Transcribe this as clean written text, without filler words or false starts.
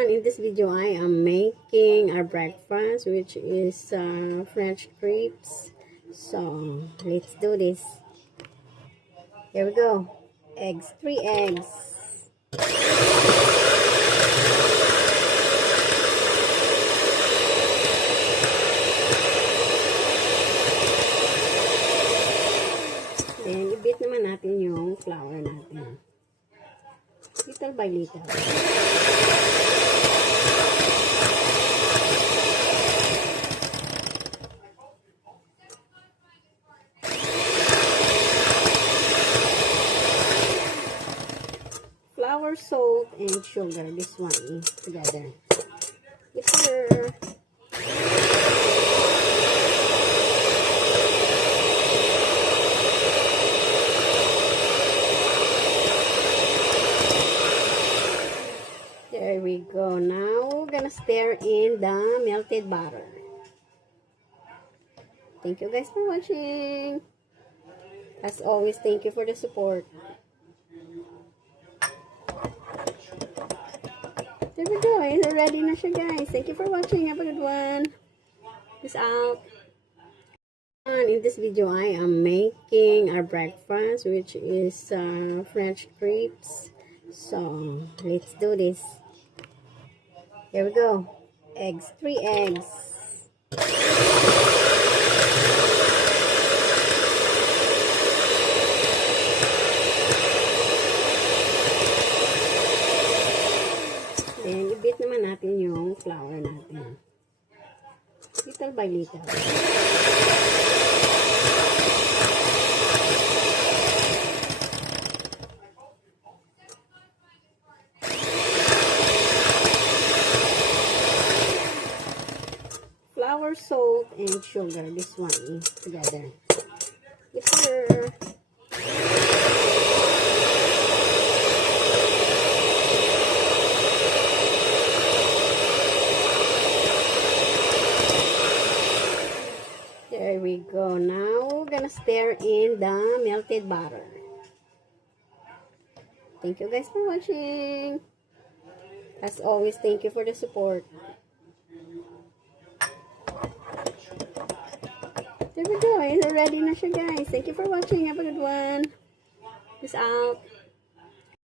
In this video, I am making our breakfast, which is French crepes. So, let's do this. Here we go. Eggs, 3 eggs. Then, i-beat naman natin yung flour natin. Little by little. Flour, salt, and sugar. This one is together. Mixer. There we go. Now, we're gonna stir in the melted butter. Thank you guys for watching. As always, thank you for the support. There we go. It's ready na siya, guys. Thank you for watching. Have a good one. Peace out. In this video, I am making our breakfast, which is French crepes. So, let's do this. Here we go. Eggs, 3 eggs. Then, i-beat naman natin yung flour natin. Little by little. Flour, salt, and sugar. This one is together. Mixer. There we go. Now, we're gonna stir in the melted butter. Thank you guys for watching. As always, thank you for the support. There we go. It's ready na siya, guys. Thank you for watching. Have a good one. Peace out.